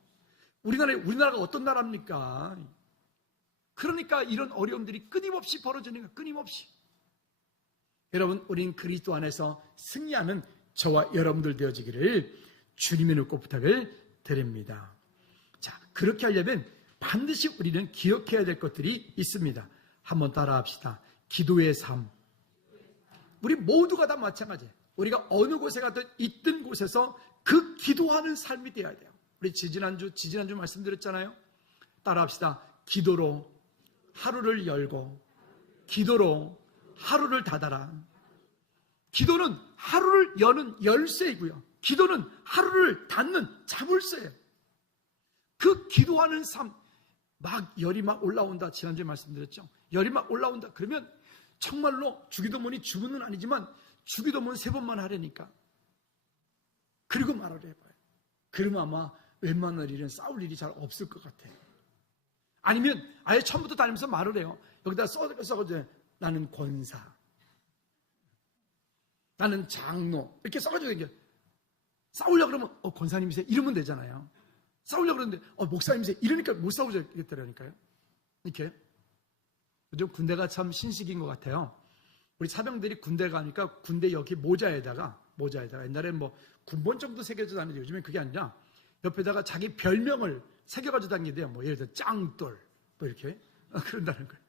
우리나라가 어떤 나라입니까? 그러니까 이런 어려움들이 끊임없이 벌어지는 거예요. 끊임없이. 여러분, 우린 그리스도 안에서 승리하는 저와 여러분들 되어지기를 주님의 눈 꼭 부탁을 드립니다. 자, 그렇게 하려면 반드시 우리는 기억해야 될 것들이 있습니다. 한번 따라합시다. 기도의 삶. 우리 모두가 다 마찬가지예요. 우리가 어느 곳에 가든 있던 곳에서 그 기도하는 삶이 되어야 돼요. 우리 지지난주 말씀드렸잖아요. 따라합시다. 기도로 하루를 열고 기도로 하루를 닫아라. 기도는 하루를 여는 열쇠이고요. 기도는 하루를 닫는 자물쇠예요. 그 기도하는 삶, 열이 막 올라온다. 지난주에 말씀드렸죠. 열이 막 올라온다. 그러면 정말로 주기도문이 주문은 아니지만 주기도문 3번만 하려니까. 그리고 말을 해봐요. 그러면 아마 웬만한 일은 싸울 일이 잘 없을 것 같아요. 아니면 아예 처음부터 다니면서 말을 해요. 여기다 써가지고 나는 권사, 나는 장로 이렇게 써가지고 싸우려고 그러면 권사님이세요? 이러면 되잖아요. 싸우려고 그러는데 목사님이세요? 이러니까 못 싸우겠더라니까요. 이렇게. 요즘 군대가 참 신식인 것 같아요. 우리 사병들이 군대 가니까 군대 여기 모자에다가 옛날에 뭐 군번 정도 새겨져 다니는데 요즘엔 그게 아니라 옆에다가 자기 별명을 새겨가지고 다니는데요. 뭐 예를 들어 짱돌 뭐 이렇게 그런다는 거예요.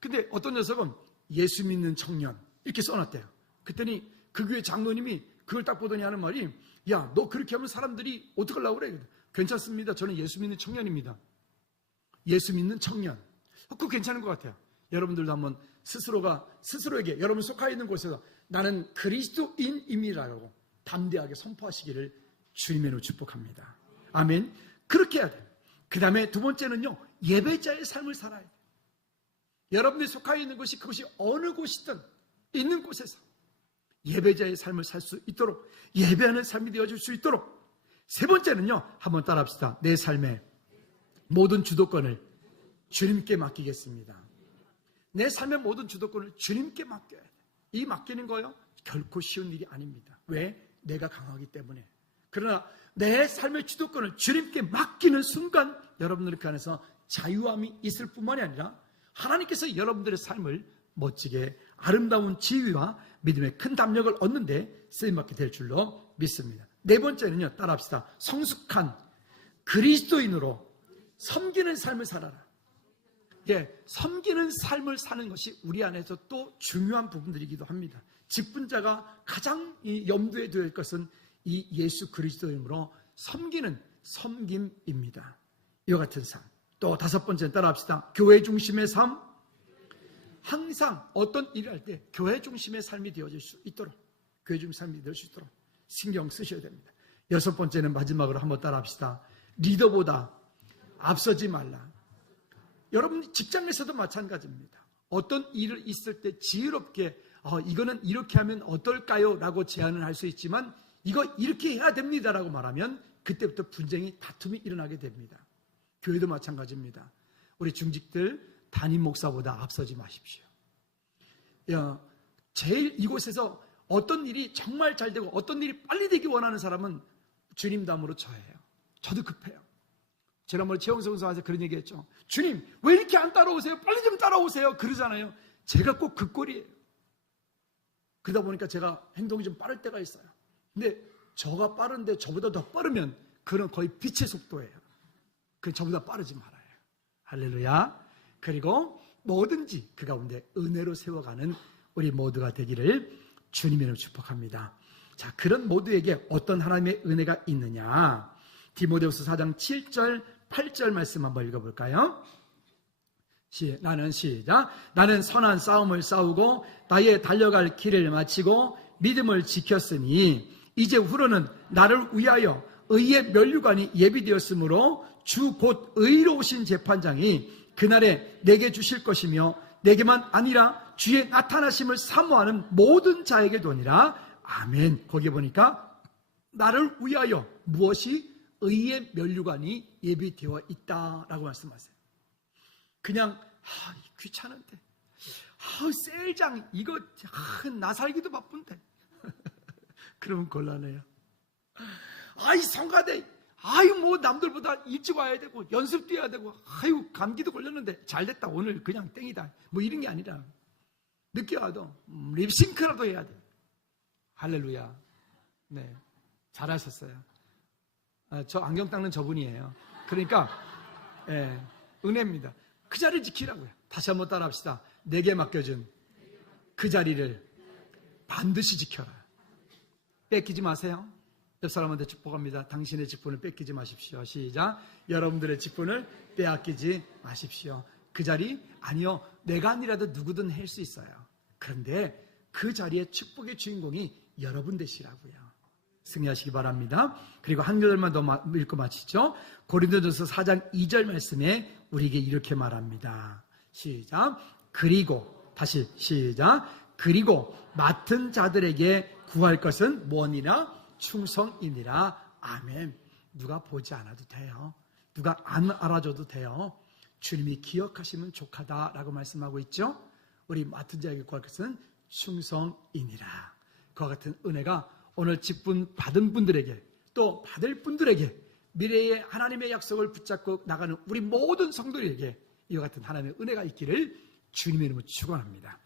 근데 어떤 녀석은 예수 믿는 청년 이렇게 써놨대요. 그랬더니 그 교회 장로님이 그걸 딱 보더니 하는 말이, 야, 너 그렇게 하면 사람들이 어떡하려고 그래? 괜찮습니다. 저는 예수 믿는 청년입니다. 예수 믿는 청년. 그거 괜찮은 것 같아요. 여러분들도 한번 스스로에게 여러분 속하 있는 곳에서 나는 그리스도인임이라고 담대하게 선포하시기를 주님의 이름으로 축복합니다. 아멘. 그렇게 해야 돼요. 그 다음에 두 번째는요, 예배자의 삶을 살아야 돼요. 여러분들이 속하 있는 곳이 그것이 어느 곳이든 있는 곳에서 예배자의 삶을 살 수 있도록, 예배하는 삶이 되어질 수 있도록. 세 번째는요, 한번 따라합시다. 내 삶의 모든 주도권을 주님께 맡기겠습니다. 내 삶의 모든 주도권을 주님께 맡겨야 돼요. 이 맡기는 거요, 결코 쉬운 일이 아닙니다. 왜? 내가 강하기 때문에. 그러나 내 삶의 주도권을 주님께 맡기는 순간 여러분들 그 안에서 자유함이 있을 뿐만이 아니라 하나님께서 여러분들의 삶을 멋지게 아름다운 지위와 믿음의 큰 담력을 얻는데 쓰임받게 될 줄로 믿습니다. 네 번째는요, 따라합시다. 성숙한 그리스도인으로 섬기는 삶을 살아라. 예, 섬기는 삶을 사는 것이 우리 안에서 또 중요한 부분들이기도 합니다. 직분자가 가장 이 염두에 두어야 할 것은 이 예수 그리스도이므로 섬기는 섬김입니다. 이와 같은 삶. 또 다섯 번째는 따라합시다. 교회 중심의 삶. 항상 어떤 일을 할 때 교회 중심의 삶이 되어질 수 있도록, 교회 중심의 삶이 될 수 있도록 신경 쓰셔야 됩니다. 여섯 번째는 마지막으로 한번 따라합시다. 리더보다 앞서지 말라. 여러분 직장에서도 마찬가지입니다. 어떤 일을 있을 때 지혜롭게 이거는 이렇게 하면 어떨까요? 라고 제안을 할 수 있지만 이거 이렇게 해야 됩니다 라고 말하면 그때부터 분쟁이, 다툼이 일어나게 됩니다. 교회도 마찬가지입니다. 우리 중직들 담임 목사보다 앞서지 마십시오. 제일 이곳에서 어떤 일이 정말 잘 되고 어떤 일이 빨리 되기 원하는 사람은 주님 다음으로 저예요. 저도 급해요. 지난번에 최영성 선생님한테 그런 얘기했죠. 주님 왜 이렇게 안 따라오세요? 빨리 좀 따라오세요. 그러잖아요. 제가 꼭 그 꼴이에요. 그러다 보니까 제가 행동이 좀 빠를 때가 있어요. 근데 저가 빠른데 저보다 더 빠르면 그건 거의 빛의 속도예요. 그 저보다 빠르지 말아요. 할렐루야. 그리고 뭐든지 그 가운데 은혜로 세워가는 우리 모두가 되기를 주님의 이름으로 축복합니다. 자, 그런 모두에게 어떤 하나님의 은혜가 있느냐? 디모데후서 4장 7절 8절 말씀 한번 읽어볼까요? 나는 시작. 나는 선한 싸움을 싸우고 나의 달려갈 길을 마치고 믿음을 지켰으니 이제 후로는 나를 위하여 의의 면류관이 예비되었으므로 주 곧 의로우신 재판장이 그날에 내게 주실 것이며 내게만 아니라 주의 나타나심을 사모하는 모든 자에게 도니라. 아멘. 거기에 보니까 나를 위하여 무엇이 의의 면류관이 예비되어 있다라고 말씀하세요. 그냥 귀찮은데 셀장 이거 나 살기도 바쁜데 그러면 곤란해요. 성가대 뭐 남들보다 일찍 와야 되고 연습도 해야 되고 감기도 걸렸는데 잘됐다 오늘 그냥 땡이다 뭐 이런 게 아니라 늦게 와도 립싱크라도 해야 돼. 할렐루야. 네, 잘하셨어요. 저 안경 닦는 저분이에요. 그러니까 은혜입니다. 그 자리를 지키라고요. 다시 한번 따라합시다. 내게 맡겨준 그 자리를 반드시 지켜라. 뺏기지 마세요. 옆 사람한테 축복합니다. 당신의 직분을 뺏기지 마십시오. 시작. 여러분들의 직분을 빼앗기지 마십시오. 그 자리 아니요. 내가 아니라도 누구든 할 수 있어요. 그런데 그 자리의 축복의 주인공이 여러분 되시라고요. 승리하시기 바랍니다. 그리고 한 절만 더 읽고 마치죠. 고린도전서 4장 2절 말씀에 우리에게 이렇게 말합니다. 시작. 그리고 다시 시작. 그리고 맡은 자들에게 구할 것은 뭐니라? 충성이니라. 아멘. 누가 보지 않아도 돼요. 누가 안 알아줘도 돼요. 주님이 기억하시면 족하다라고 말씀하고 있죠. 우리 맡은 자에게 구할 것은 충성이니라. 그와 같은 은혜가 오늘 직분 받은 분들에게 또 받을 분들에게 미래의 하나님의 약속을 붙잡고 나가는 우리 모든 성도들에게 이와 같은 하나님의 은혜가 있기를 주님의 이름으로 축원합니다.